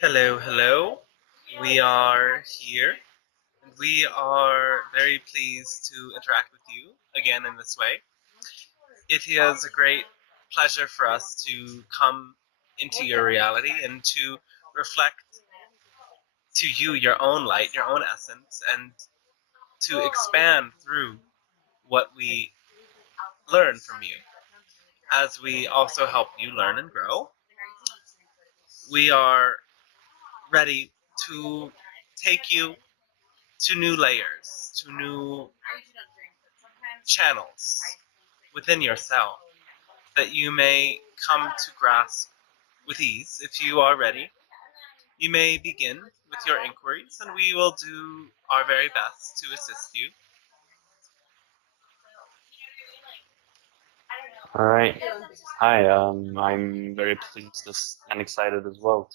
Hello, hello. We are here, and we are very pleased to interact with you again in this way. It is a great pleasure for us to come into your reality and to reflect to you your own light, your own essence, and to expand through what we learn from you as we also help you learn and grow. We are ready to take you to new layers, to new channels within yourself that you may come to grasp with ease. If you are ready, you may begin with your inquiries, and we will do our very best to assist you. All right. Hi. I'm very pleased and excited as well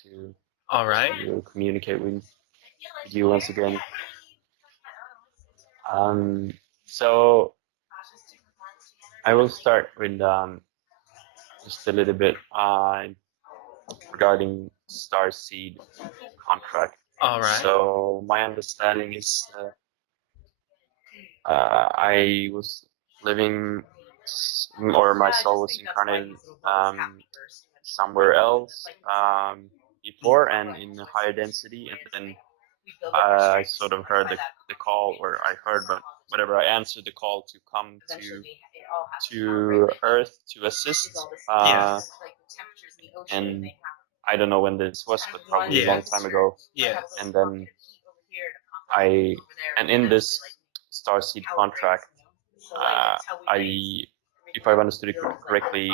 All right. to communicate with you once again. Um, so I will start with just a little bit regarding Starseed contract. All right. So my understanding is I was living, or my soul was incarnated somewhere else before and in a higher density, and then I sort of heard the call, or I heard, but whatever, I answered the call to come to Earth to assist. Yes. And I don't know when this was, but probably a long time ago. Yes. And then and in this Starseed contract, I, if I've understood it correctly,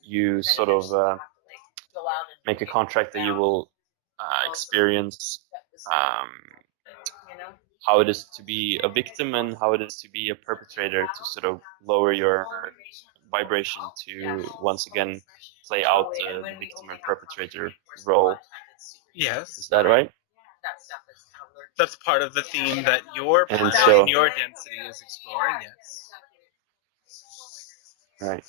you sort of make a contract that you will experience um, how it is to be a victim and how it is to be a perpetrator, to sort of lower your vibration to once again play out the victim and perpetrator role. Yes. Is that right? That's part of the theme that your planet so, and your density is exploring, yes. Right.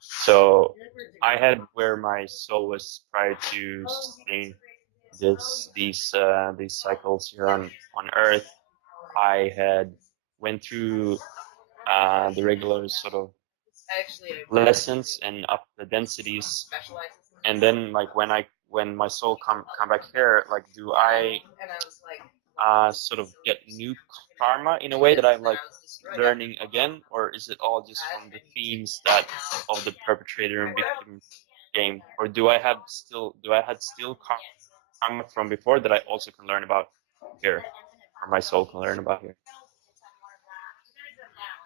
So I had where my soul was prior to studying these cycles here on Earth. I had went through the regular sort of lessons and up the densities, and then like when my soul come back here, like do I sort of get new karma in a way that I'm like learning again, or is it all just from the themes that of the perpetrator and victim game, or do I have still karma from before that I also can learn about here, or my soul can learn about here?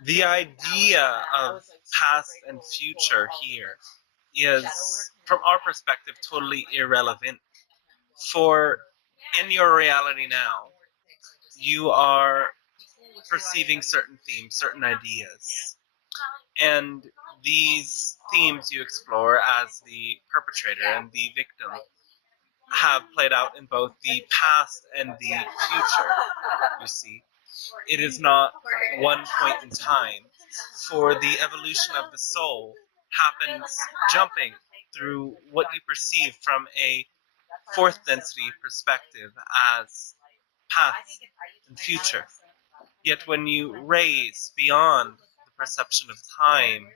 The idea of past and future here is, from our perspective, totally irrelevant. For in your reality now, you are perceiving certain themes, certain ideas. And these themes you explore as the perpetrator and the victim have played out in both the past and the future, you see. It is not one point in time, for the evolution of the soul happens jumping through what you perceive from a fourth density perspective as past and future. Yet when you raise beyond the perception of time,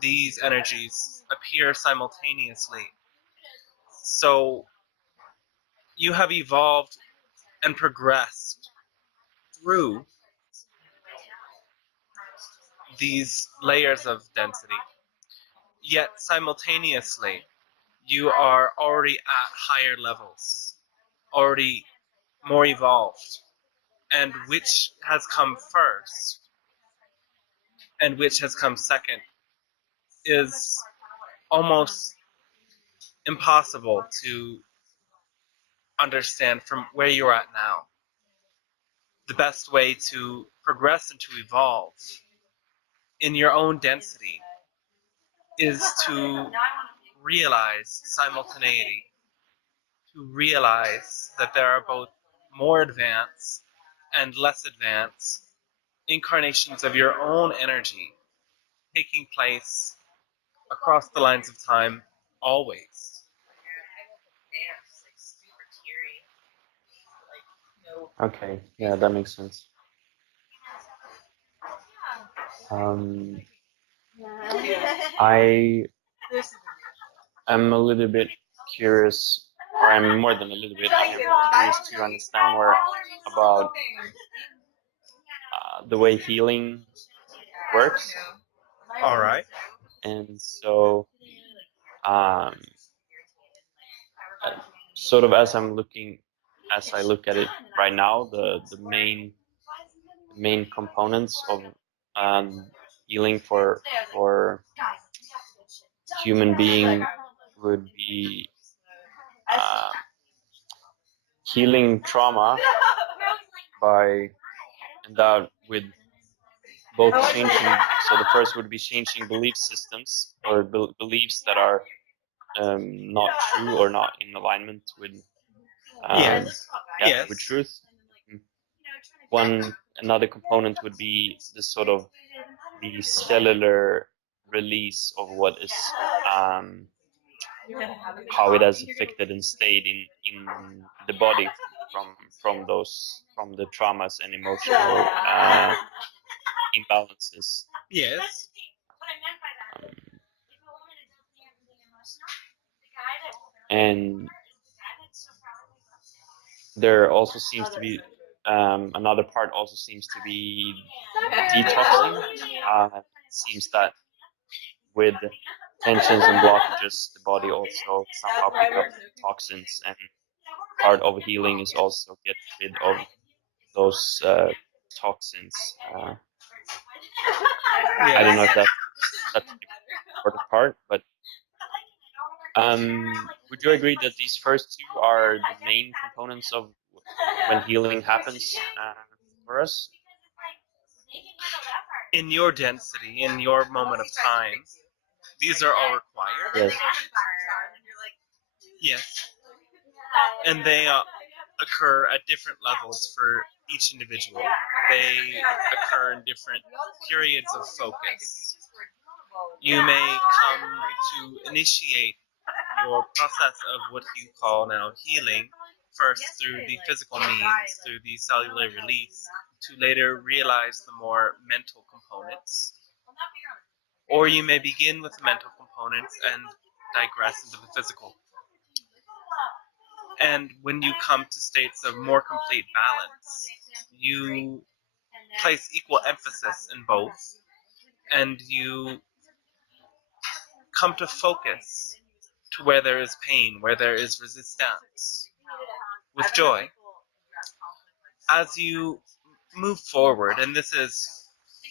these energies appear simultaneously. So you have evolved and progressed through these layers of density. Yet simultaneously, you are already at higher levels, already more evolved. And which has come first and which has come second is almost impossible to understand from where you're at now. The best way to progress and to evolve in your own density is to realize simultaneity, to realize that there are both more advanced and less advanced incarnations of your own energy taking place across the lines of time always. Okay, yeah, that makes sense. I am a little bit curious, or I'm more than a little bit, I am curious to understand more about the way healing works. All right. And so, um, sort of as I look at it right now, the main components of healing for human being would be uh, healing trauma by and that with both changing. So the first would be changing belief systems or beliefs that are not true or not in alignment with Yes. Yes. with truth. Another component would be the sort of the cellular release of what is how it has affected and stayed in the body from the traumas and emotional imbalances. Yes. Um, and there also seems to be another part also seems to be detoxing. It seems that with tensions and blockages, the body also somehow pick up toxins, and part of healing is also get rid of those toxins. I don't know if that's the important part, but would you agree that these first two are the main components of when healing happens for us? In your density, in your moment of time, these are all required. Yes. Yes. And they occur at different levels for each individual. They occur in different periods of focus. You may come to initiate your process of what you call now healing first through the physical means, through the cellular release, to later realize the more mental components. Or you may begin with the mental components and digress into the physical. And when you come to states of more complete balance, you place equal emphasis in both, and you come to focus to where there is pain, where there is resistance, with joy. As you move forward, and this is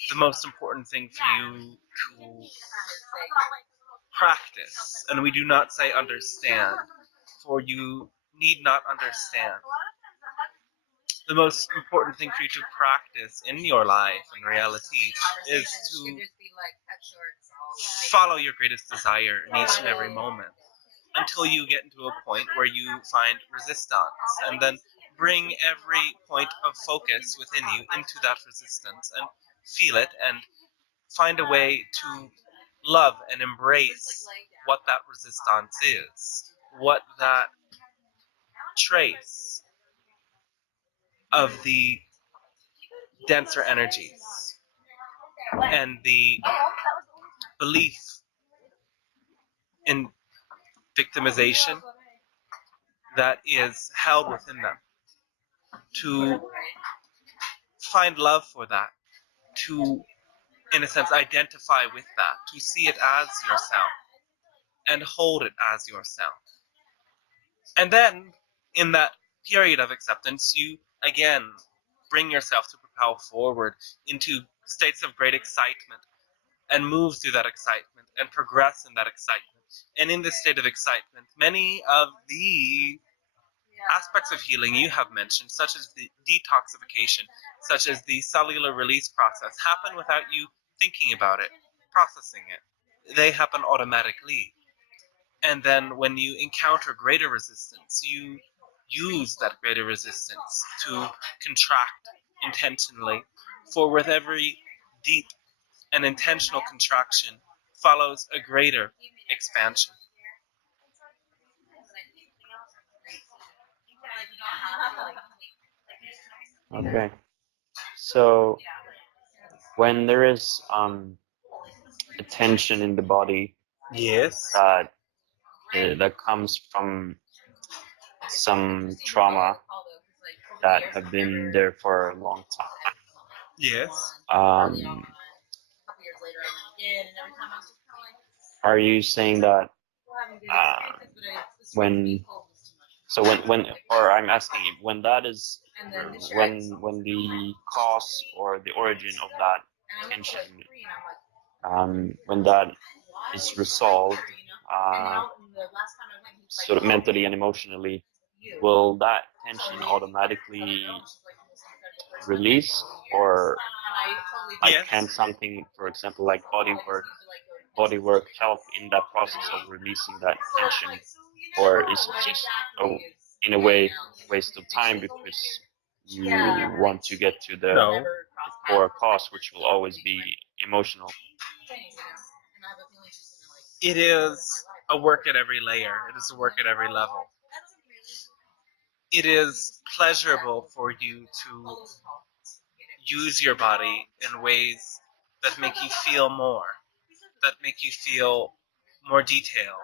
the most important thing for you to practice, and we do not say understand, for you need not understand. The most important thing for you to practice in your life and reality is to follow your greatest desire in each and every moment until you get into a point where you find resistance, and then bring every point of focus within you into that resistance and feel it and find a way to love and embrace what that resistance is, what that trace of the denser energies and the belief in victimization that is held within them, to find love for that, to, in a sense, identify with that, to see it as yourself and hold it as yourself. And then, in that period of acceptance, you again bring yourself to propel forward into states of great excitement and move through that excitement and progress in that excitement. And in this state of excitement, many of the aspects of healing you have mentioned, such as the detoxification, such as the cellular release process, happen without you thinking about it, processing it. They happen automatically. And then when you encounter greater resistance, you use that greater resistance to contract intentionally. For with every deep and intentional contraction follows a greater expansion. Okay. So when there is a tension in the body Yes. that comes from some trauma that have been there for a long Yes. time, are you saying that uh, when so when or I'm asking you, when that is when the cause or the origin of that tension when that is resolved sort of mentally and emotionally, will that tension automatically release, or like Yes. can something, for example, like body work help in that process of releasing that tension, or is it just in a way waste of time because you want to get to the No. core cause, which will always be emotional? It is a work at every layer. It is a work at every level. It is pleasurable for you to use your body in ways that make you feel more, that make you feel more detail,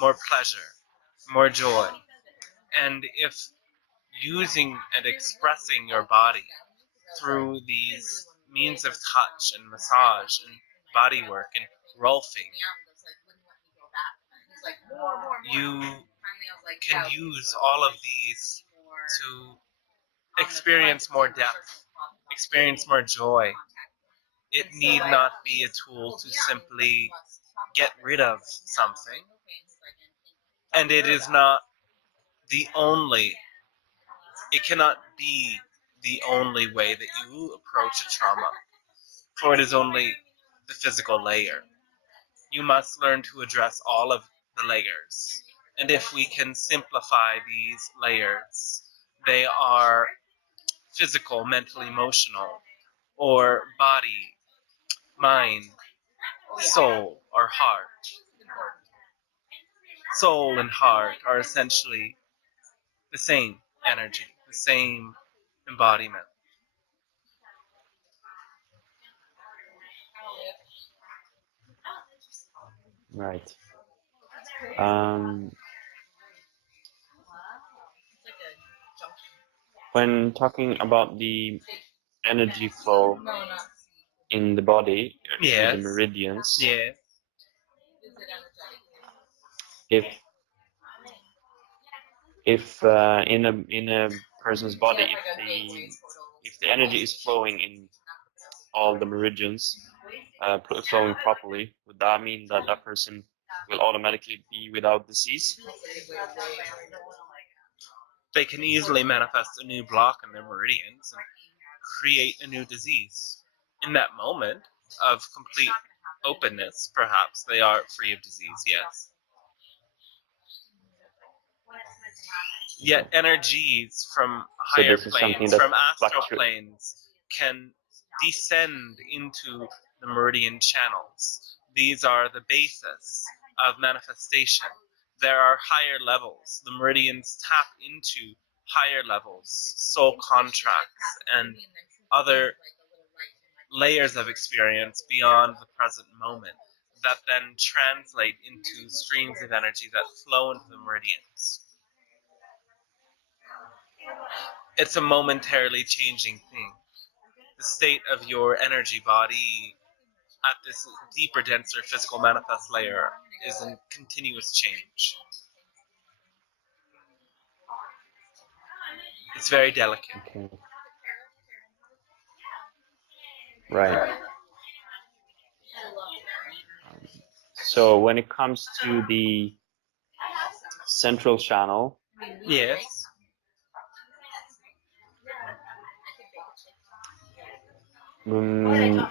more pleasure, more joy. And if using and expressing your body through these means of touch and massage and body work and rolfing, you can use all of these to experience more depth, experience more joy. It need not be a tool to simply get rid of something. And it is not the only, it cannot be the only way that you approach a trauma, for it is only the physical layer. You must learn to address all of the layers. And if we can simplify these layers, they are physical, mental, emotional, or body, mind, soul, or heart. Soul and heart are essentially the same energy, the same embodiment. Right. Um, when talking about the energy flow in the body through the Yes. meridians, Yes. if in a person's body, if the energy is flowing in all the meridians, flowing properly, would that mean that that person will automatically be without disease? They can easily manifest a new block in their meridians and create a new disease. In that moment of complete openness, perhaps they are free of disease, yes. Yet energies from So higher this is something planes, that from astral fluctuates. planes, can descend into the meridian channels. These are the basis of manifestation. There are higher levels. The meridians tap into higher levels, soul contracts, and other layers of experience beyond the present moment that then translate into streams of energy that flow into the meridians. It's a momentarily changing thing. The state of your energy body at this deeper, denser physical manifest layer is in continuous change. It's very delicate. Okay. Right. So when it comes to the central channel, Yes. um,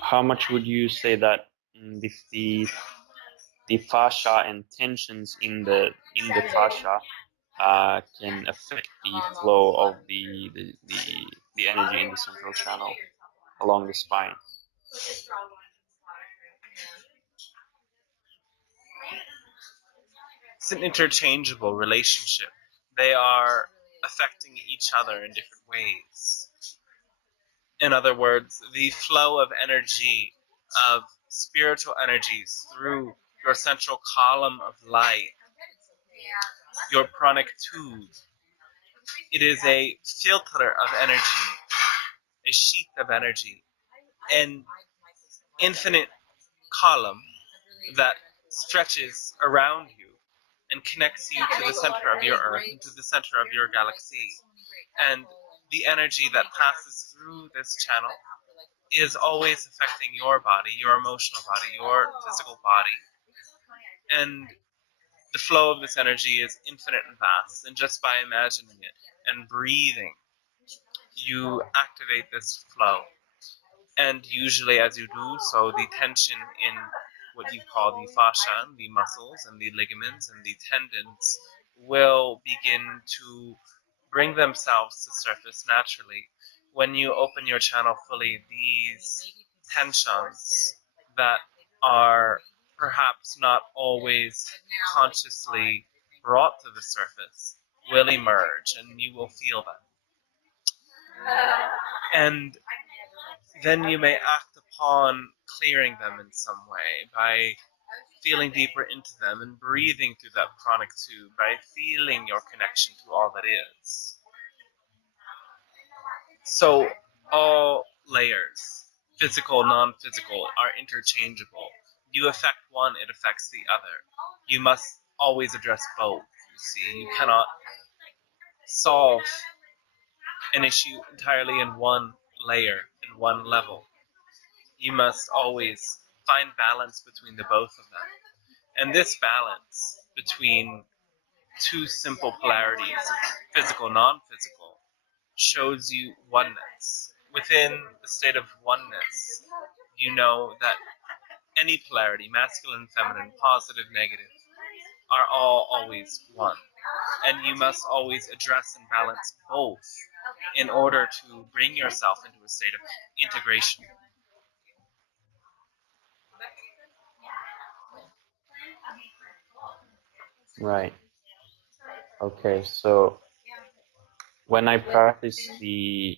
how much would you say that the fascia and tensions in the fascia can affect the flow of the energy in the central channel along the spine? It's an interchangeable relationship. They are affecting each other in different ways. In other words, the flow of energy, of spiritual energies through your central column of light, your pranic tube, it is a filter of energy, a sheath of energy, an infinite column that stretches around you and connects you to the center of your earth and to the center of your galaxy. And the energy that passes through this channel is always affecting your body, your emotional body, your physical body. And the flow of this energy is infinite and vast. And just by imagining it and breathing, you activate this flow. And usually, as you do so, the tension in what you call the fascia, the muscles, and the ligaments, and the tendons will begin to bring themselves to surface naturally. When you open your channel fully, these tensions that are perhaps not always consciously brought to the surface will emerge, and you will feel them. And then you may act upon clearing them in some way by feeling deeper into them and breathing through that pranic tube, by feeling your connection to all that is. So all layers, physical, non-physical, are interchangeable. You affect one, it affects the other. You must always address both, you see. You cannot solve an issue entirely in one layer, in one level. You must always find balance between the both of them. And this balance between two simple polarities, physical, non-physical, shows you oneness. Within the state of oneness, you know that any polarity, masculine, feminine, positive, negative, are all always one. And you must always address and balance both in order to bring yourself into a state of integration. Right. Okay, so when I practice the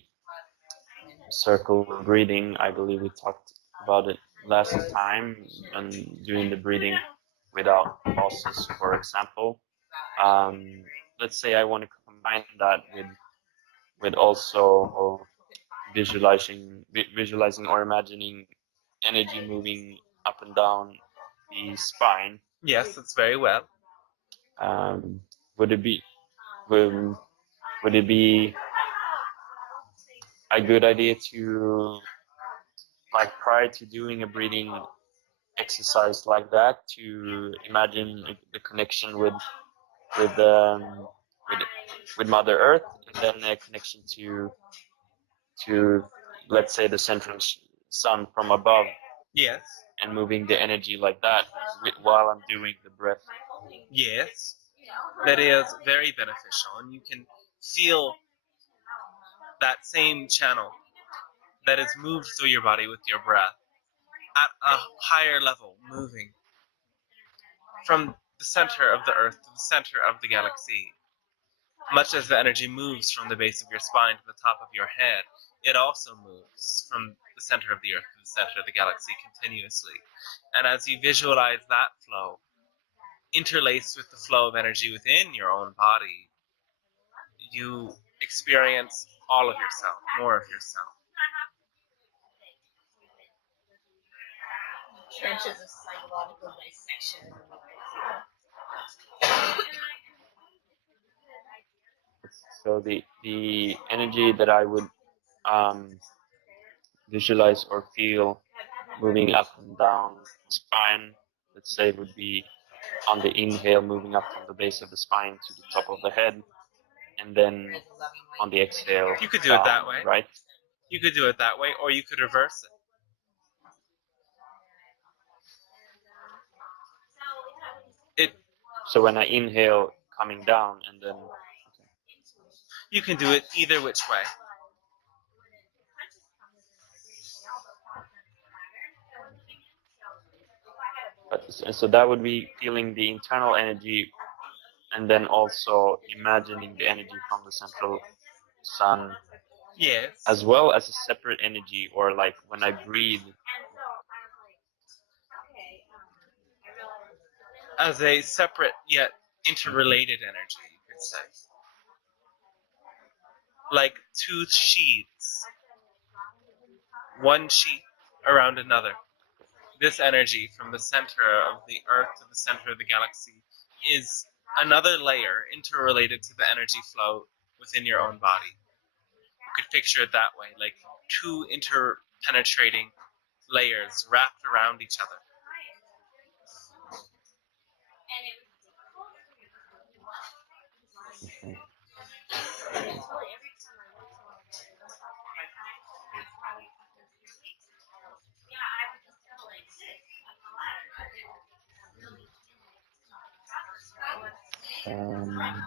circle breathing, I believe we talked about it last time, and doing the breathing without pauses, for example. Let's say I want to combine that with also visualizing or imagining energy moving up and down the spine. Yes, that's very well. Would it be would it be a good idea to, like, prior to doing a breathing exercise like that, to imagine the connection with um, with with Mother Earth, and then a connection to let's say the central sun from above, Yes. and moving the energy like that while I'm doing the breath. Yes. That is very beneficial, and you can feel that same channel that is moved through your body with your breath at a higher level, moving from the center of the earth to the center of the galaxy. Much as the energy moves from the base of your spine to the top of your head, it also moves from the center of the earth to the center of the galaxy continuously. And as you visualize that flow, interlaced with the flow of energy within your own body, you experience all of yourself, more of yourself. Trenches of psychological dissection. So the energy that I would visualize or feel moving up and down the spine, let's say, would be on the inhale, moving up from the base of the spine to the top of the head, and then on the exhale, You could do down, it that way. right? You could do it that way, or you could reverse it. So when I inhale, coming down, and then You can do it either which way. so that would be feeling the internal energy and then also imagining the energy from the central sun Yes. as well as a separate energy, or like when I breathe. As a separate yet interrelated energy, you could say. Like two sheaths, one sheath around another. This energy from the center of the Earth to the center of the galaxy is another layer interrelated to the energy flow within your own body. You could picture it that way, like two interpenetrating layers wrapped around each other. Um,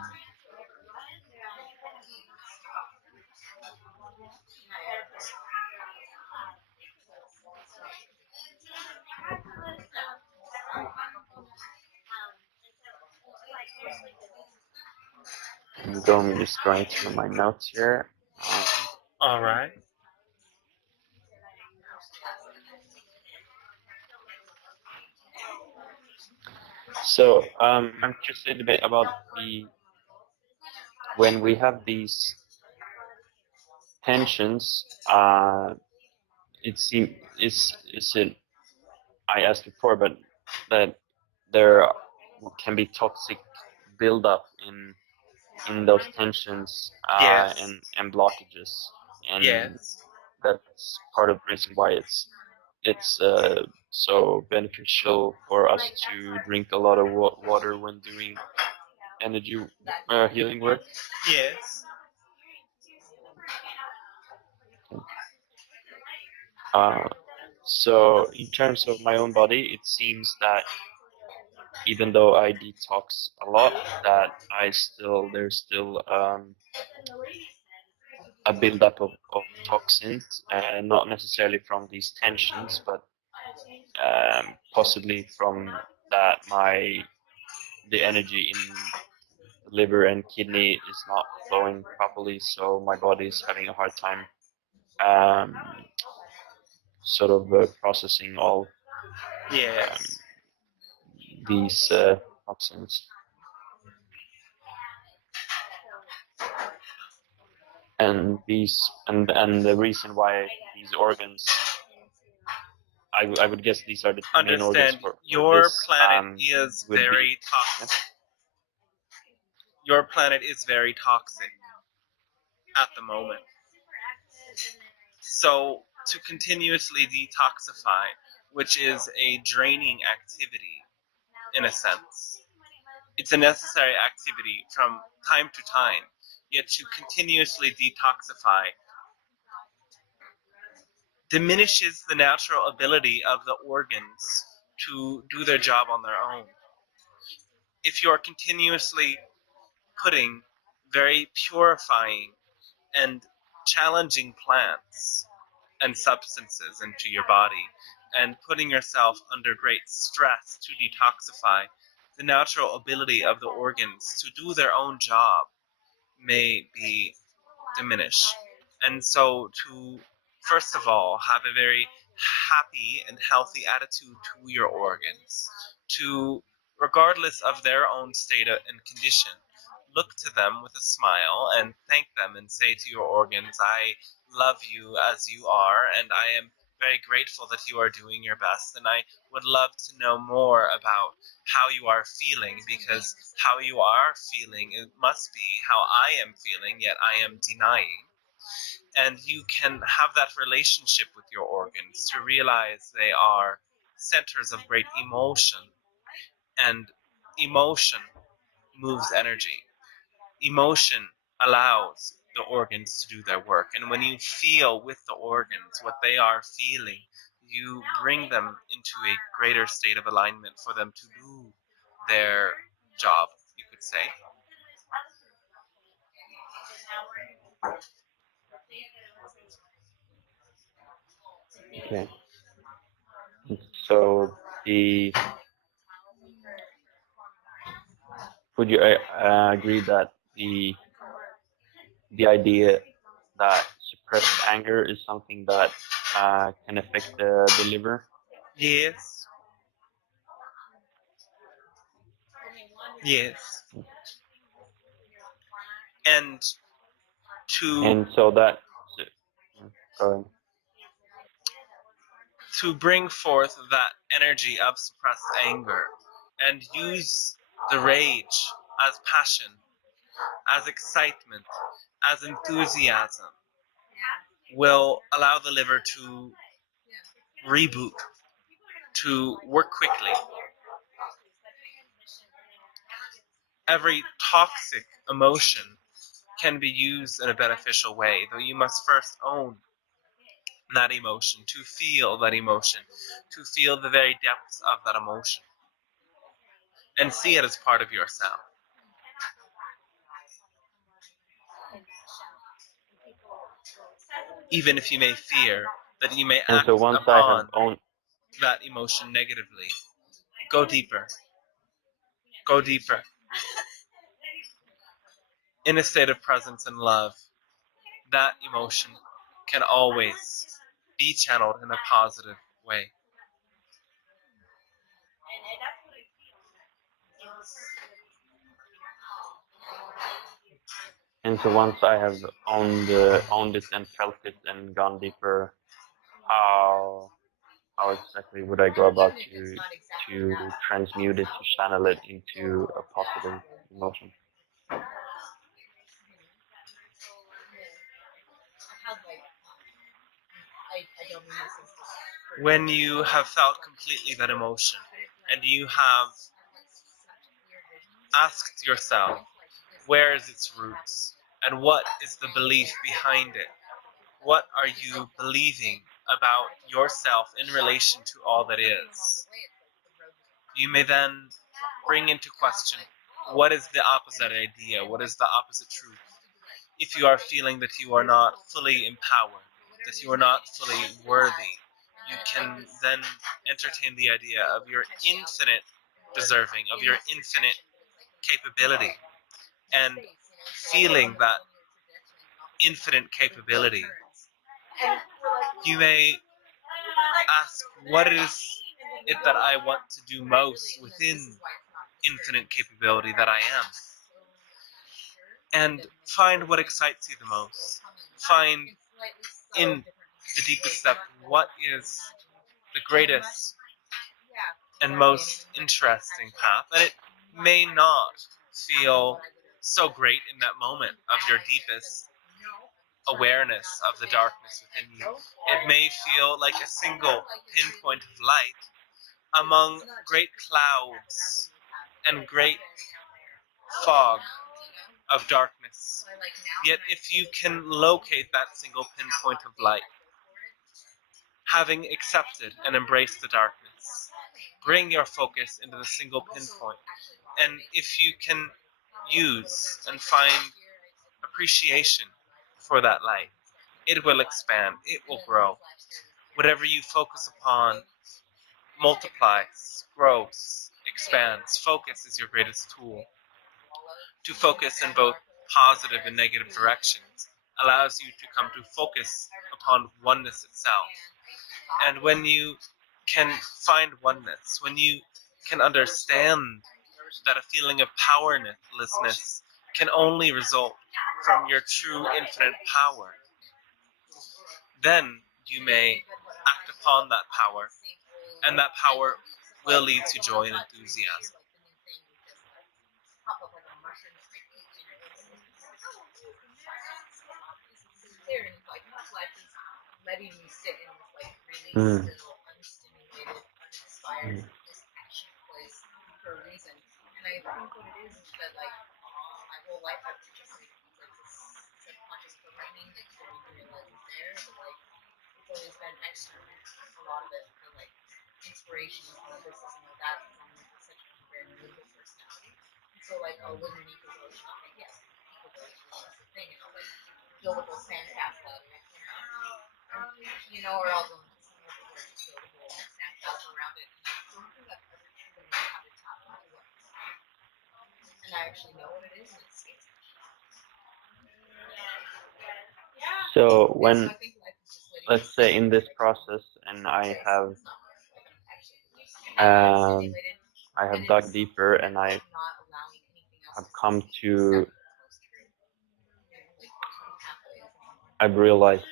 just going through my notes here. All right. So I'm interested a bit about when we have these tensions. It seems is it I asked before, but that there can be toxic buildup in those tensions Yes. and blockages, and Yes. that's part of the reason why it's so beneficial for us to drink a lot of water when doing energy healing work. Yes. So in terms of my own body, it seems that even though I detox a lot, that there's still a buildup of toxins, and not necessarily from these tensions, but possibly from that the energy in the liver and kidney is not flowing properly, so my body is having a hard time um, sort of processing all Yes. these toxins. And the reason why these organs, I would guess these are the two main organs Understand, for your this, planet is would very be toxic. Your planet is very toxic at the moment. So, to continuously detoxify, which is a draining activity in a sense, it's a necessary activity from time to time, yet to continuously detoxify diminishes the natural ability of the organs to do their job on their own. If you're continuously putting very purifying and challenging plants and substances into your body and putting yourself under great stress to detoxify, the natural ability of the organs to do their own job may be diminished. And so to, first of all, have a very happy and healthy attitude to your organs, to, regardless of their own state and condition, look to them with a smile and thank them and say to your organs, I love you as you are, and I am very grateful that you are doing your best, and I would love to know more about how you are feeling, because how you are feeling, it must be how I am feeling, yet I am denying. And you can have that relationship with your organs to realize they are centers of great emotion, and emotion moves energy. Emotion allows the organs to do their work, and when you feel with the organs what they are feeling, you bring them into a greater state of alignment for them to do their job, you could say. okay. So the would you agree that the idea that suppressed anger is something that can affect the liver? Yes. Yes. And And so go ahead. to bring forth that energy of suppressed anger and use the rage as passion, as excitement, as enthusiasm will allow the liver to reboot, to work quickly. Every toxic emotion can be used in a beneficial way, though you must first own that emotion, to feel that emotion, to feel the very depths of that emotion, and see it as part of yourself. Even if you may fear that you may And act so once I have upon owned, that emotion negatively, go deeper. Go deeper. In a state of presence and love, that emotion can always be channeled in a positive way. and so once I have owned it and felt it and gone deeper, how exactly would I go about to transmute it, to channel it into a positive emotion? When you have felt completely that emotion and you have asked yourself, where is its roots and what is the belief behind it? What are you believing about yourself in relation to all that is? You may then bring into question, what is the opposite idea? What is the opposite truth? If you are feeling that you are not fully empowered, that you are not fully worthy, you can then entertain the idea of your infinite deserving, of your infinite capability, and feeling that infinite capability. You may ask, what is it that I want to do most within infinite capability that I am? And find what excites you the most. Find in the deepest depth what is the greatest and most interesting path. And it may not feel so great in that moment of your deepest awareness of the darkness within you. It may feel like a single pinpoint of light among great clouds and great fog of darkness. Yet if you can locate that single pinpoint of light, having accepted and embraced the darkness, bring your focus into the single pinpoint. And if you can use and find appreciation for that light, it will expand, it will grow. Whatever you focus upon multiplies, grows, expands. Focus is your greatest tool. To focus in both positive and negative directions allows you to come to focus upon oneness itself. And when you can find oneness, when you can understand that a feeling of powerlessness can only result from your true infinite power, then you may act upon that power, and that power will lead to joy and enthusiasm. Mm. So when, let's say, in this process, and I have dug deeper, and I have come to, I've realized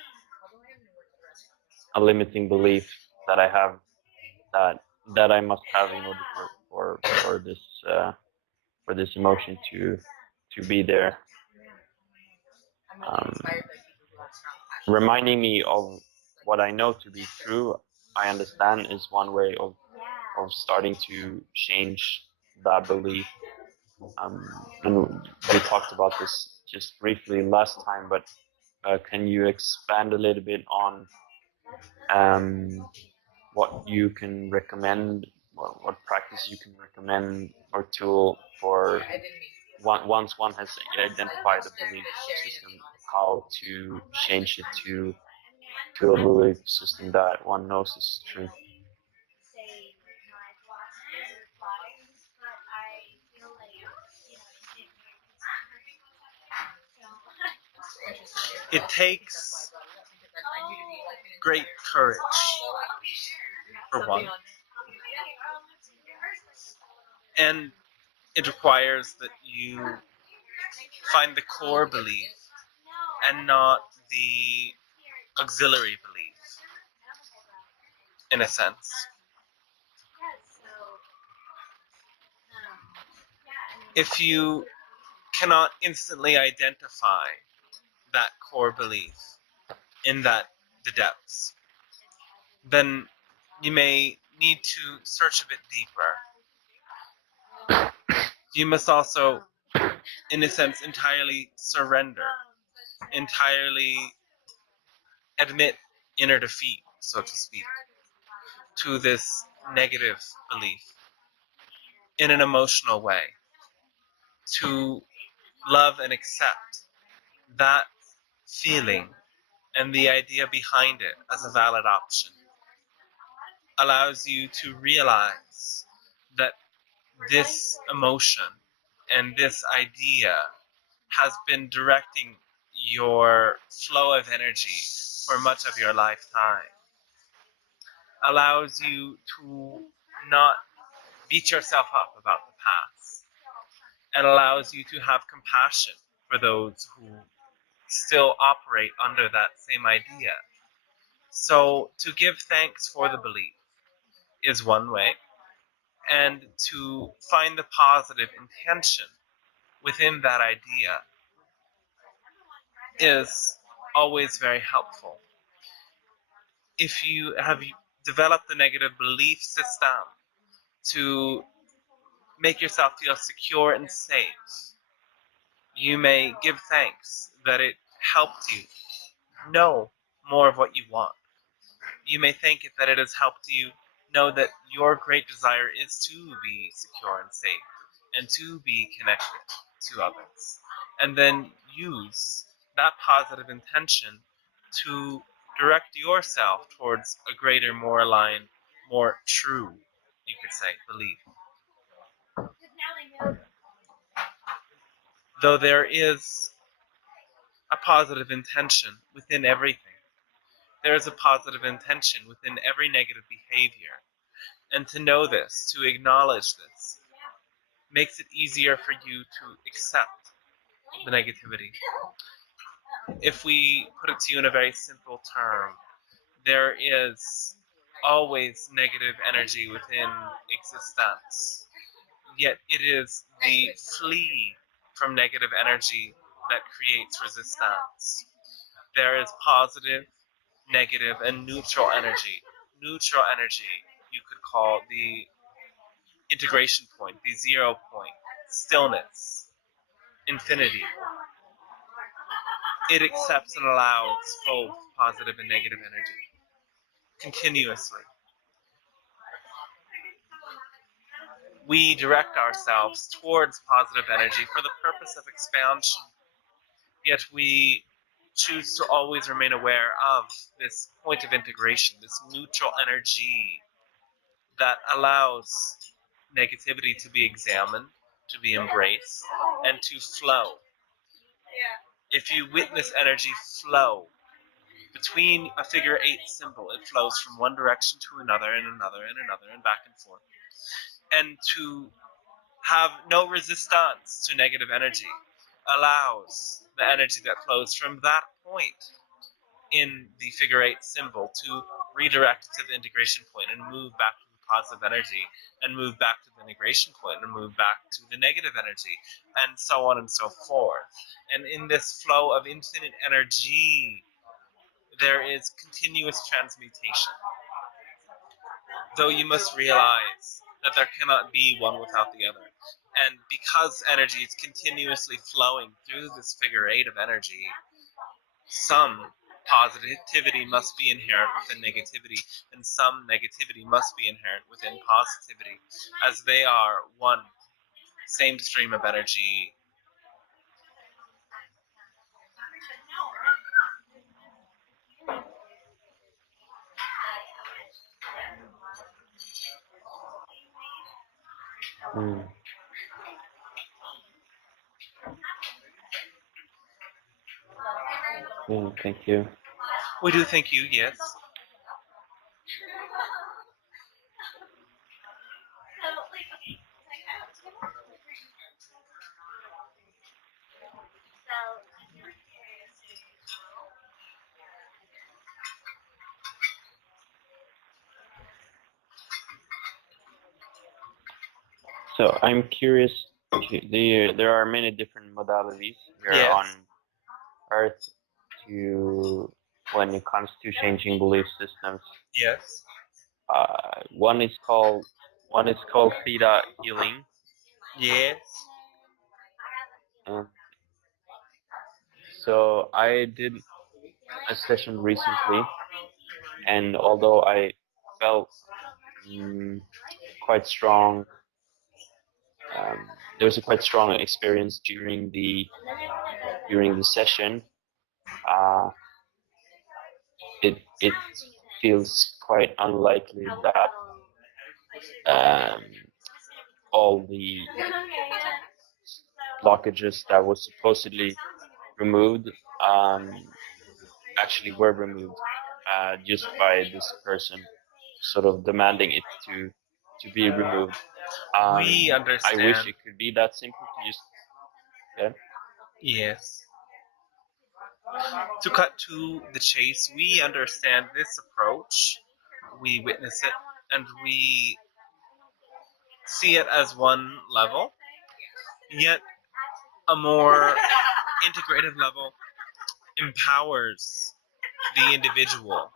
a limiting belief that I have, that I must have in order for this emotion to be there. Reminding me of what I know to be true, I understand, is one way of starting to change that belief. And we talked about this just briefly last time, but can you expand a little bit on what you can recommend, what practice you can recommend or tool for once one has identified a belief system, how to change it to a belief system that one knows is true? It takes great courage, for one, and it requires that you find the core belief and not the auxiliary belief, in a sense. If you cannot instantly identify that core belief in the depths, then you may need to search a bit deeper. You must also, in a sense, entirely surrender, entirely admit inner defeat, so to speak, to this negative belief in an emotional way, to love and accept that feeling and the idea behind it as a valid option, allows you to realize that this emotion and this idea has been directing your flow of energy for much of your lifetime, allows you to not beat yourself up about the past, and allows you to have compassion for those who still operate under that same idea. So to give thanks for the belief is one way, and to find the positive intention within that idea is always very helpful. If you have developed a negative belief system to make yourself feel secure and safe, you may give thanks that it helped you know more of what you want. You may thank it that it has helped you know that your great desire is to be secure and safe and to be connected to others. And then use that positive intention to direct yourself towards a greater, more aligned, more true, you could say, belief. Though there is a positive intention within everything, there is a positive intention within every negative behavior. And to know this, to acknowledge this, makes it easier for you to accept the negativity. If we put it to you in a very simple term, there is always negative energy within existence. Yet it is the flee from negative energy that creates resistance. There is positive, negative, and neutral energy. Neutral energy you could call the integration point, the 0 point, stillness, infinity. It accepts and allows both positive and negative energy continuously. We direct ourselves towards positive energy for the purpose of expansion, yet we choose to always remain aware of this point of integration, this neutral energy that allows negativity to be examined, to be embraced, and to flow. If you witness energy flow between a figure eight symbol, it flows from one direction to another and another and another and back and forth. And to have no resistance to negative energy allows the energy that flows from that point in the figure eight symbol to redirect to the integration point and move back to the positive energy and move back to the integration point and move back to the negative energy, and so on and so forth. And in this flow of infinite energy, there is continuous transmutation. Though you must realize that there cannot be one without the other. And because energy is continuously flowing through this figure eight of energy, some positivity must be inherent within negativity, and some negativity must be inherent within positivity, as they are one same stream of energy. Mm. Thank you. We do thank you, yes. So I'm curious. There are many different modalities here Yes. on Earth to when it comes to changing belief systems. Yes. One is called theta healing. Yes. And so I did a session recently, and although I felt quite strong, there was a quite strong experience during the session. It feels quite unlikely that all the blockages that was supposedly removed actually were removed just by this person sort of demanding it to be removed. We understand. I wish it could be that simple to just Yes. To cut to the chase, we understand this approach, we witness it, and we see it as one level, yet a more integrative level empowers the individual,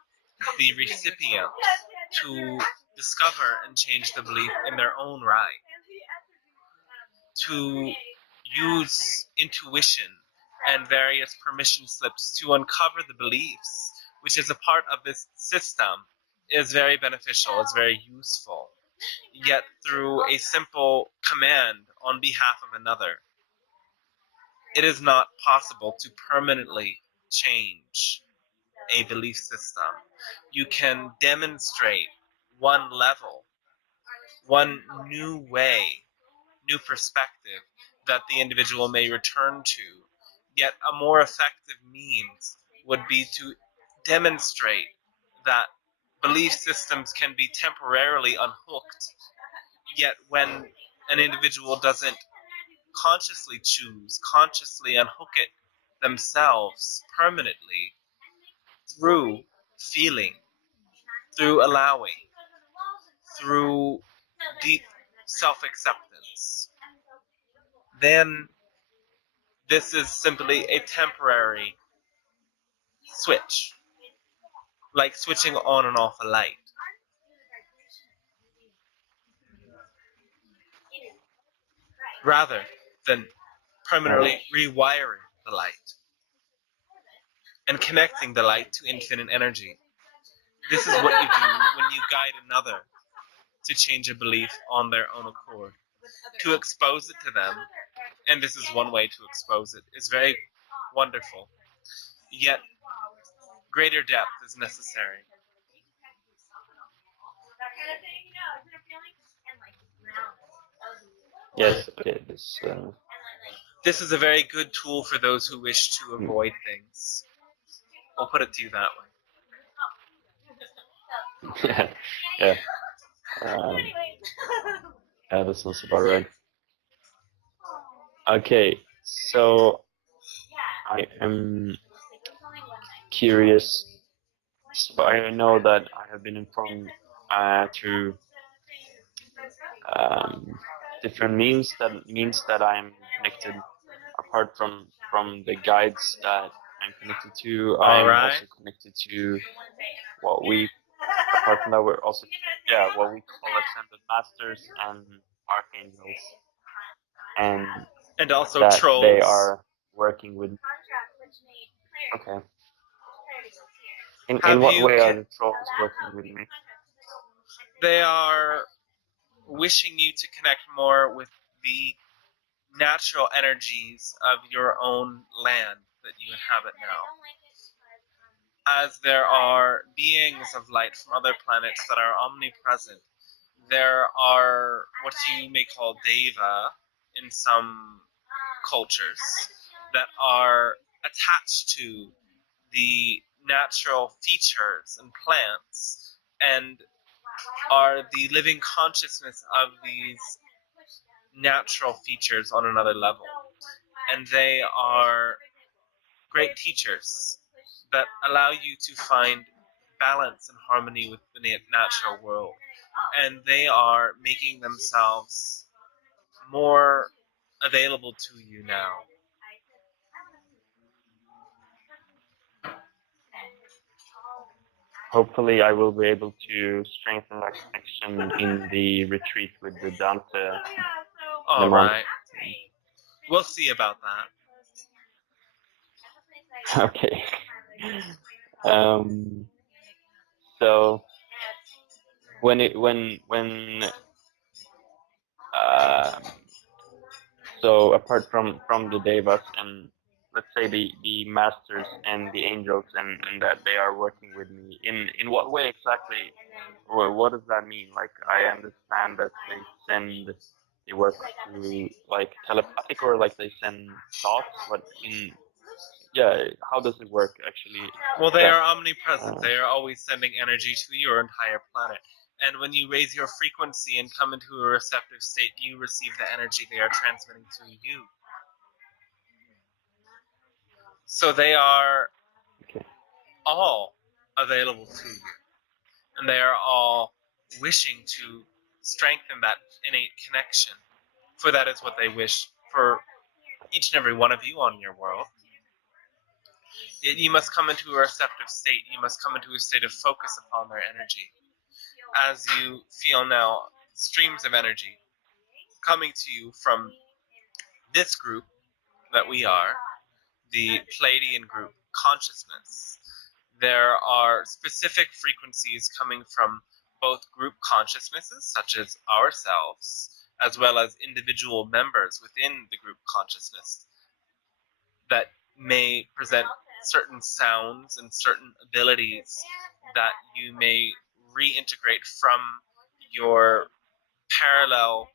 the recipient, to discover and change the belief in their own right, to use intuition and various permission slips to uncover the beliefs, which is a part of this system, is very beneficial, is very useful. Yet through a simple command on behalf of another, it is not possible to permanently change a belief system. You can demonstrate one level, one new way, new perspective that the individual may return to. Yet a more effective means would be to demonstrate that belief systems can be temporarily unhooked. Yet when an individual doesn't consciously choose, consciously unhook it themselves permanently through feeling, through allowing, through deep self-acceptance, then this is simply a temporary switch, like switching on and off a light. Rather than permanently rewiring the light and connecting the light to infinite energy. This is what you do when you guide another to change a belief on their own accord. To expose it to them, and this is one way to expose it, is very wonderful. Yet, greater depth is necessary. Yes. Okay. This. This is a very good tool for those who wish to avoid things. I'll put it to you that way. Yeah. Yeah. That sounds about right. Okay. So I am curious. So I know that I have been informed through different means that I'm connected. Apart from the guides that I'm connected to, All I'm right. also connected to what we. Apart from that, we're also what we call ascended masters and archangels, and also that trolls. they are working with. Okay. In what way are the trolls working with me? They are wishing you to connect more with the natural energies of your own land that you inhabit now. As there are beings of light from other planets that are omnipresent, there are what you may call deva in some cultures that are attached to the natural features and plants and are the living consciousness of these natural features on another level. And they are great teachers that allow you to find balance and harmony with the natural world. And they are making themselves more available to you now. Hopefully, I will be able to strengthen that connection in the retreat with the Dante. All right. We'll see about that. Okay. So when so apart from the devas and let's say the masters and the angels and that they are working with me in what way exactly, or what does that mean? Like I understand that they work through like telepathic or like they send thoughts, but how does it work actually? Well, they are omnipresent. They are always sending energy to your entire planet. And when you raise your frequency and come into a receptive state, you receive the energy they are transmitting to you. So they are all available to you. And they are all wishing to strengthen that innate connection. For that is what they wish for each and every one of you on your world. You must come into a receptive state. You must come into a state of focus upon their energy. As you feel now streams of energy coming to you from this group that we are, the Pleiadian group consciousness, there are specific frequencies coming from both group consciousnesses, such as ourselves, as well as individual members within the group consciousness that may present certain sounds and certain abilities that you may reintegrate from your parallel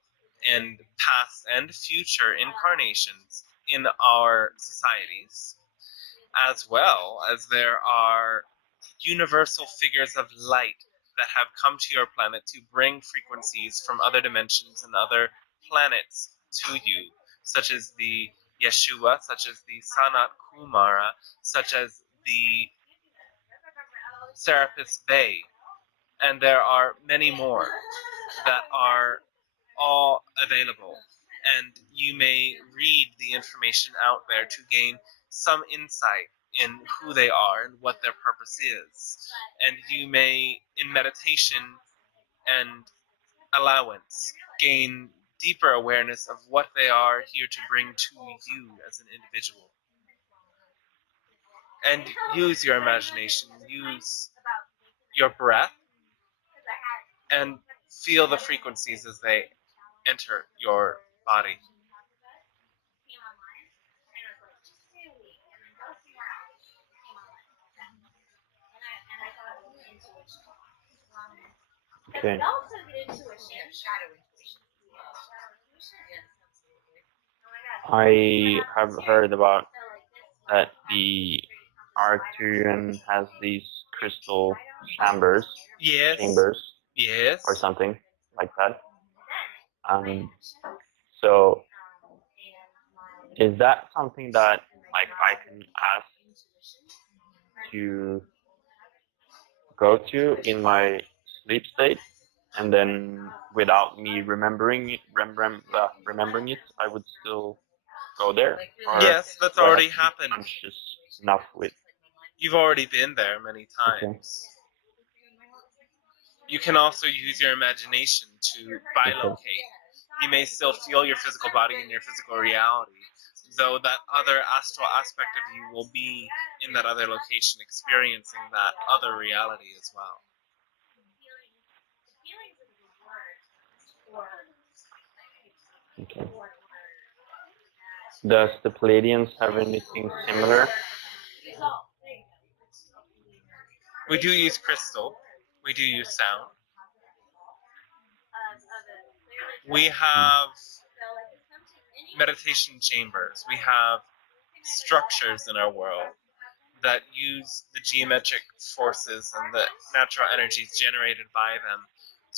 and past and future incarnations in our societies, as well as there are universal figures of light that have come to your planet to bring frequencies from other dimensions and other planets to you, such as the Yeshua, such as the Sanat Kumara, such as the Serapis Bey, and there are many more that are all available. And you may read the information out there to gain some insight in who they are and what their purpose is. And you may, in meditation and allowance, gain deeper awareness of what they are here to bring to you as an individual. And use your imagination, use your breath, and feel the frequencies as they enter your body. Okay. And also get into a shadow intuition. I have heard about that the Arcturian has these crystal chambers, Yes. Yes. or something like that. So is that something that like I can ask to go to in my sleep state, and then without me remembering it, I would still go there? Or Yes, that's do I have already to be happened. conscious enough with? You've already been there many Okay. times. You can also use your imagination to bilocate. You may still feel your physical body in your physical reality, though that other astral aspect of you will be in that other location experiencing that other reality as well. Okay. Does the Pleiadians have anything similar? We do use crystal. We do use sound. We have meditation chambers. We have structures in our world that use the geometric forces and the natural energies generated by them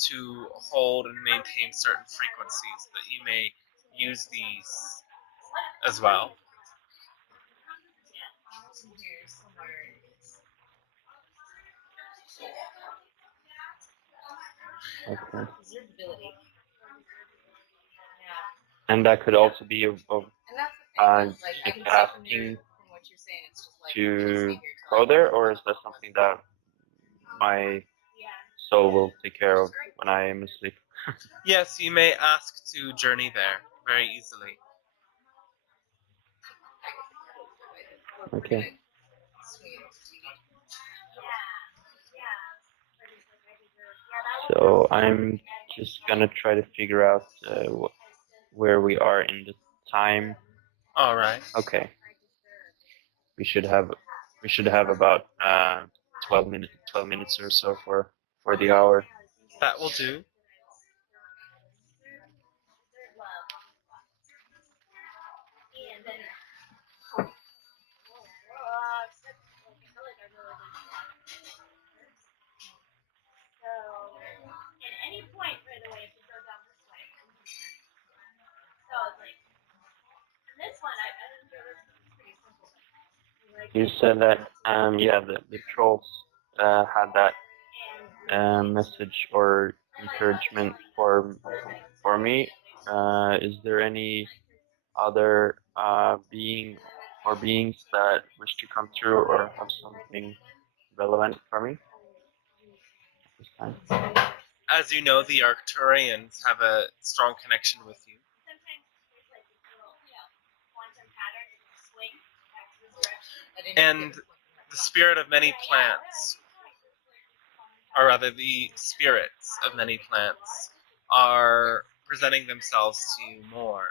to hold and maintain certain frequencies, that you may use these as well. Okay. And that could also be of just asking to go there, or is that something that my soul will take care of when I am asleep? Yes, you may ask to journey there very easily. Okay. So I'm just gonna try to figure out where we are in the time. All right. Okay. We should have about 12 minutes or so for the hour. That will do. You said that the trolls had that message or encouragement for me. Is there any other being or beings that wish to come through or have something relevant for me this time? As you know, the Arcturians have a strong connection with you. And the spirit of many plants, or rather the spirits of many plants, are presenting themselves to you more.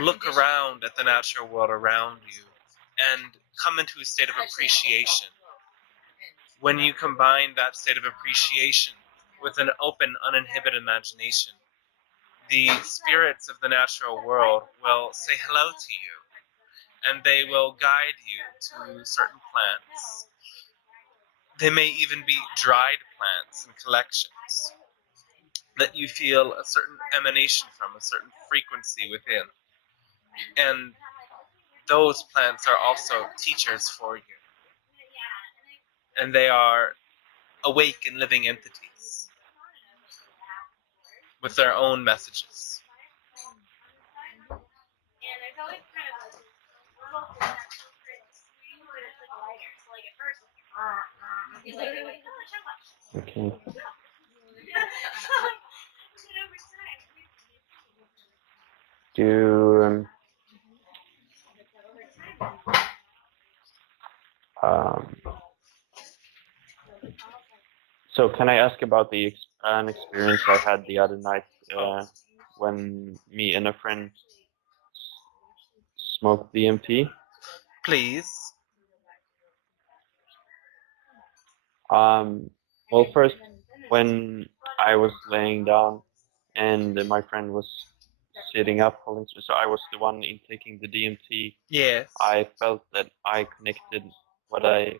Look around at the natural world around you and come into a state of appreciation. When you combine that state of appreciation with an open, uninhibited imagination, the spirits of the natural world will say hello to you, and they will guide you to certain plants. They may even be dried plants and collections that you feel a certain emanation from, a certain frequency within. And those plants are also teachers for you. And they are awake and living entities with their own messages. Okay. Do so can I ask about an experience I had the other night when me and a friend smoked DMT? Please. Well, first, when I was laying down and my friend was sitting up, holding. So I was the one in taking the DMT. Yes. I felt that I connected what I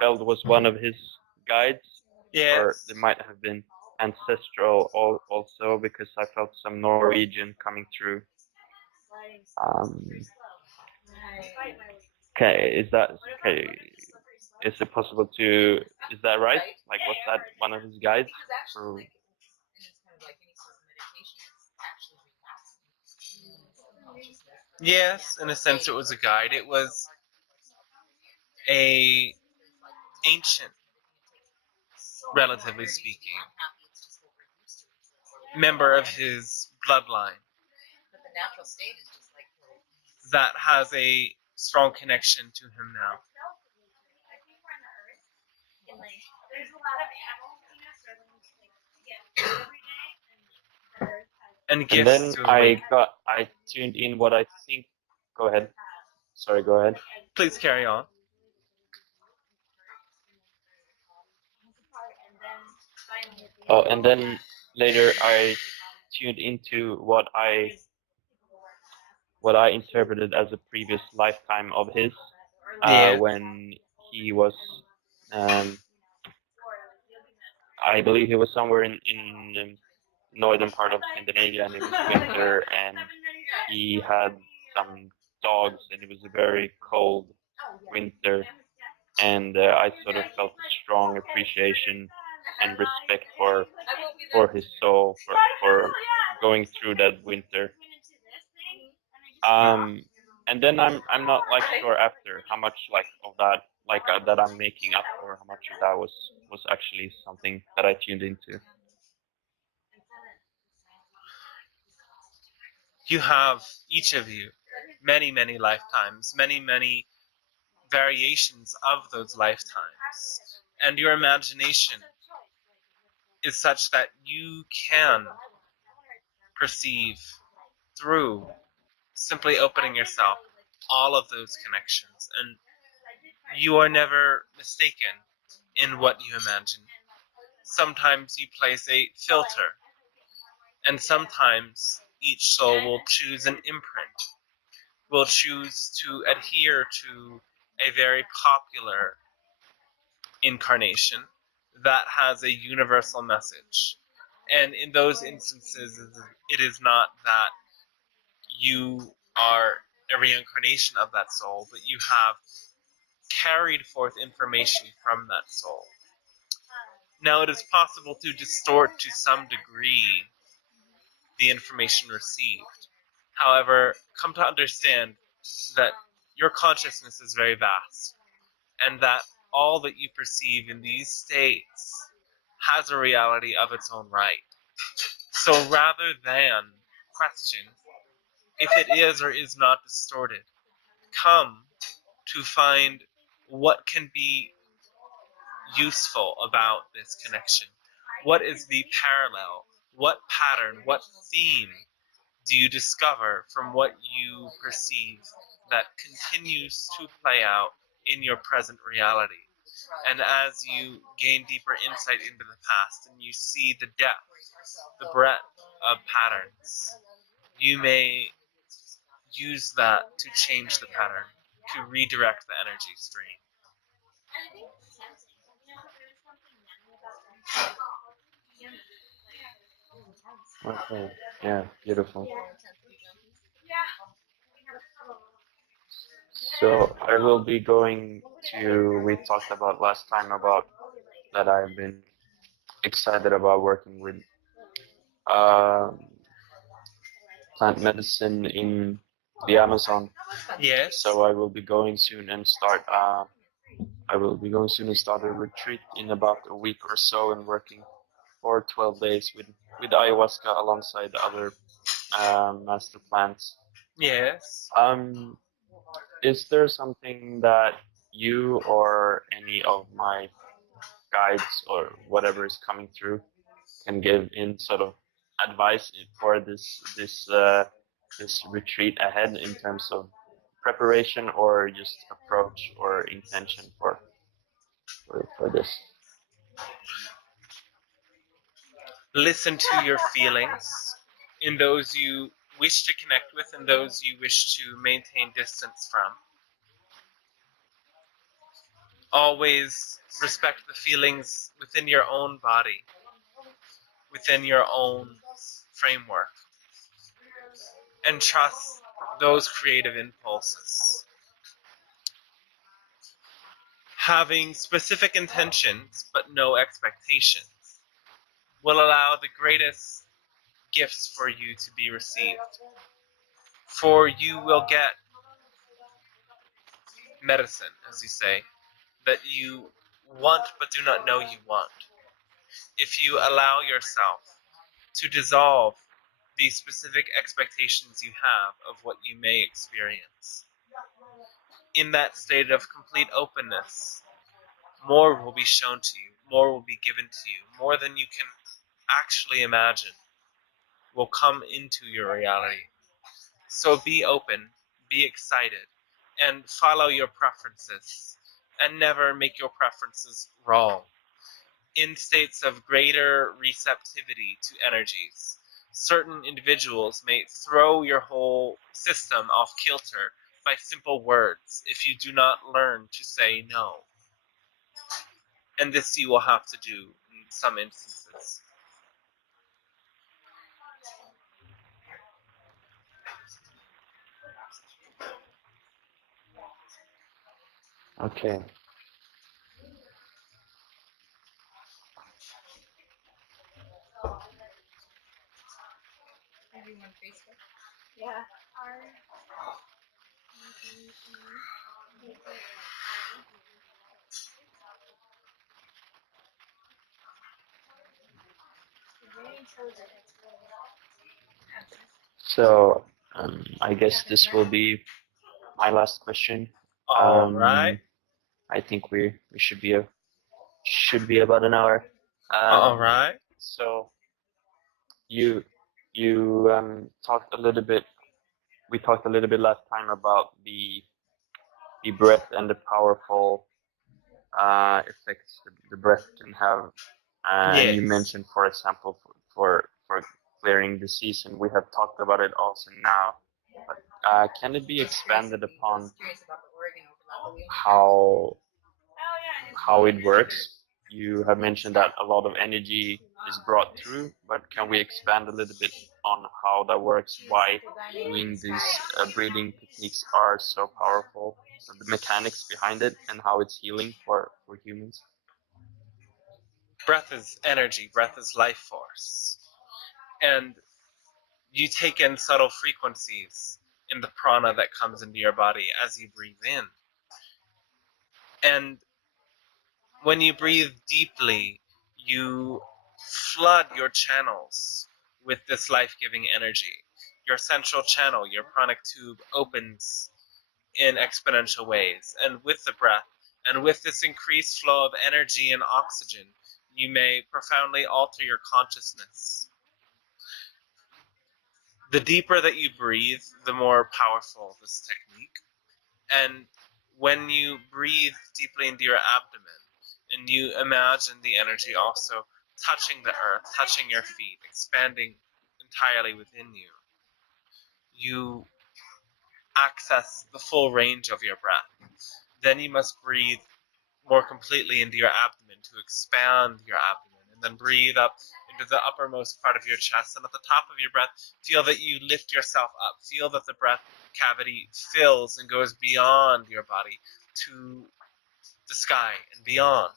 felt was one of his guides, or Yes. it might have been ancestral also, because I felt some Norwegian coming through. Okay, is that okay? Is it possible to? Is that right? Like, was that one of his guides? Or, Yes, in a sense, it was a guide. It was a ancient, relatively speaking, member of his bloodline that has a strong connection to him now. And and gifts then to awaken. I tuned in what I think. Go ahead. Sorry, go ahead. Please carry on. Oh, and then later I tuned into what I interpreted as a previous lifetime of his, Yeah. when he was, I believe he was somewhere in the northern part of Scandinavia, and it was winter, and he had some dogs, and it was a very cold winter, and I sort of felt a strong appreciation and respect for his soul, for going through that winter. And then I'm not like sure after how much like of that that I'm making up, or how much of that was actually something that I tuned into. You have, each of you, many, many lifetimes, many, many variations of those lifetimes. And your imagination is such that you can perceive through simply opening yourself all of those connections. And you are never mistaken in what you imagine. Sometimes you place a filter, and sometimes each soul will choose an imprint, will choose to adhere to a very popular incarnation that has a universal message. And in those instances, it is not that you are a reincarnation of that soul, but you have carried forth information from that soul. Now, it is possible to distort to some degree the information received. However, come to understand that your consciousness is very vast, and that all that you perceive in these states has a reality of its own right. So rather than question if it is or is not distorted, come to find what can be useful about this connection. What is the parallel? What pattern? What theme do you discover from what you perceive that continues to play out in your present reality? And as you gain deeper insight into the past and you see the depth, the breadth of patterns, you may use that to change the pattern, to redirect the energy stream. Okay. Yeah. Beautiful. So I will be going to. We talked about last time about that I've been excited about working with um, plant medicine in the Amazon. Yes. So I will be going soon and start. I will be going soon and start a retreat in about a week or so, and working for 12 days with ayahuasca alongside other master plants. Yes. Is there something that you or any of my guides or whatever is coming through can give in sort of advice for this retreat ahead, in terms of preparation or just approach or intention for this? Listen to your feelings. in those you wish to connect with and those you wish to maintain distance from. Always respect the feelings within your own body, within your own framework, and trust those creative impulses. Having specific intentions but no expectations will allow the greatest gifts for you to be received. For you will get medicine, as you say, that you want but do not know you want. If you allow yourself to dissolve the specific expectations you have of what you may experience. In that state of complete openness, more will be shown to you, more will be given to you, more than you can actually imagine will come into your reality. So be open, be excited, and follow your preferences, and never make your preferences wrong. In states of greater receptivity to energies, certain individuals may throw your whole system off kilter by simple words if you do not learn to say no. And this you will have to do in some instances. Okay. Are you on Facebook? Yeah. Very intelligent. So I guess this will be my last question. All right. I think we should be about an hour. All right. So you talked a little bit. We talked a little bit last time about the breath and the powerful effects the breath can have. And you Yes. mentioned, for example, for clearing disease, and we have talked about it also now. But can it be expanded upon how it works? You have mentioned that a lot of energy is brought through, but can we expand a little bit on how that works? Why doing these breathing techniques are so powerful, the mechanics behind it, and how it's healing for humans? Breath is energy, breath is life force. And you take in subtle frequencies in the prana that comes into your body as you breathe in. And when you breathe deeply, you flood your channels with this life-giving energy. Your central channel, your pranic tube, opens in exponential ways. And with the breath, and with this increased flow of energy and oxygen, you may profoundly alter your consciousness. The deeper that you breathe, the more powerful this technique. And when you breathe deeply into your abdomen, and you imagine the energy also touching the earth, touching your feet, expanding entirely within you, you access the full range of your breath. Then you must breathe more completely into your abdomen to expand your abdomen, and then breathe up into the uppermost part of your chest, and at the top of your breath, feel that you lift yourself up. Feel that the breath cavity fills and goes beyond your body to the sky and beyond.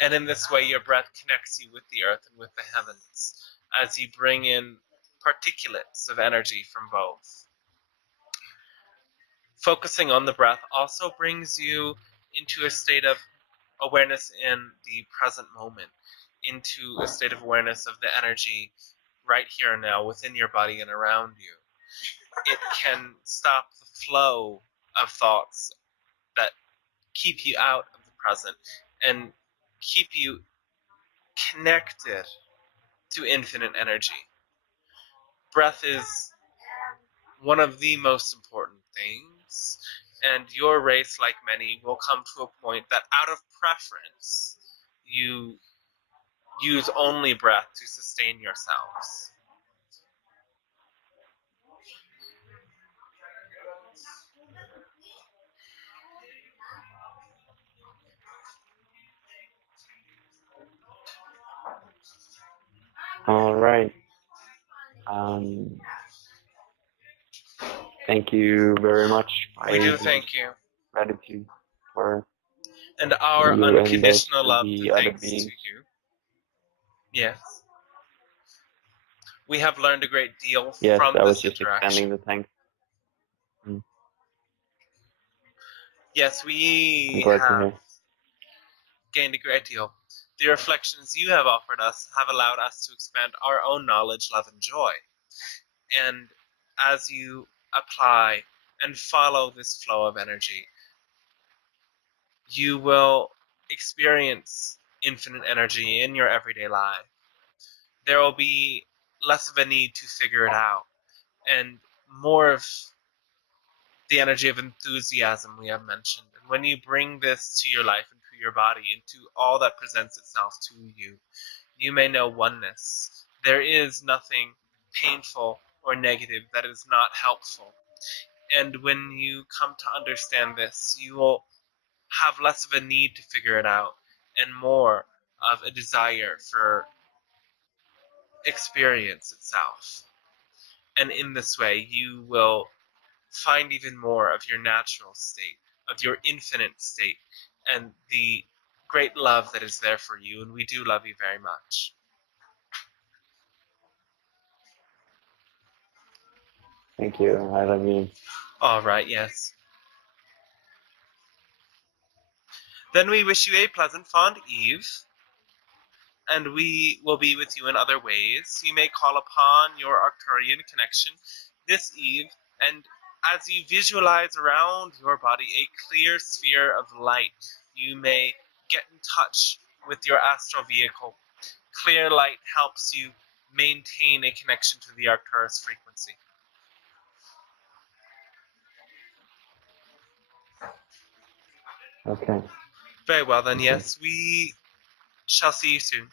And in this way, your breath connects you with the earth and with the heavens as you bring in particulates of energy from both. Focusing on the breath also brings you into a state of awareness in the present moment, into a state of awareness of the energy right here and now within your body and around you. It can stop the flow of thoughts that keep you out of the present and keep you connected to infinite energy. Breath is one of the most important things, and your race, like many, will come to a point that out of preference, you use only breath to sustain yourselves. All right. Thank you very much. We do I thank you. gratitude for And our you and those unconditional love the and other thanks to beings. you. Yes. We have learned a great deal Yes, from I was this just interaction. extending the thanks. Yes, I'm we glad to have hear. gained a great deal. The reflections you have offered us have allowed us to expand our own knowledge, love, and joy. And as you apply and follow this flow of energy, you will experience infinite energy in your everyday life. There will be less of a need to figure it out, and more of the energy of enthusiasm we have mentioned. And when you bring this to your life and to your body and to all that presents itself to you, you may know oneness. There is nothing painful or negative that is not helpful. And when you come to understand this, you will have less of a need to figure it out and more of a desire for experience itself. And in this way, you will find even more of your natural state, of your infinite state, and the great love that is there for you. And we do love you very much. Thank you. I love you. All right, yes. Then we wish you a pleasant, fond eve, and we will be with you in other ways. You may call upon your Arcturian connection this eve, and as you visualize around your body a clear sphere of light, you may get in touch with your astral vehicle. Clear light helps you maintain a connection to the Arcturus frequency. Okay. Very well, then, Okay. yes, we shall see you soon.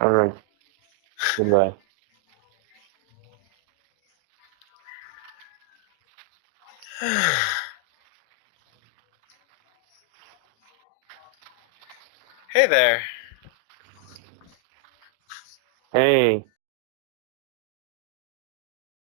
All right. Goodbye. Hey there. Hey.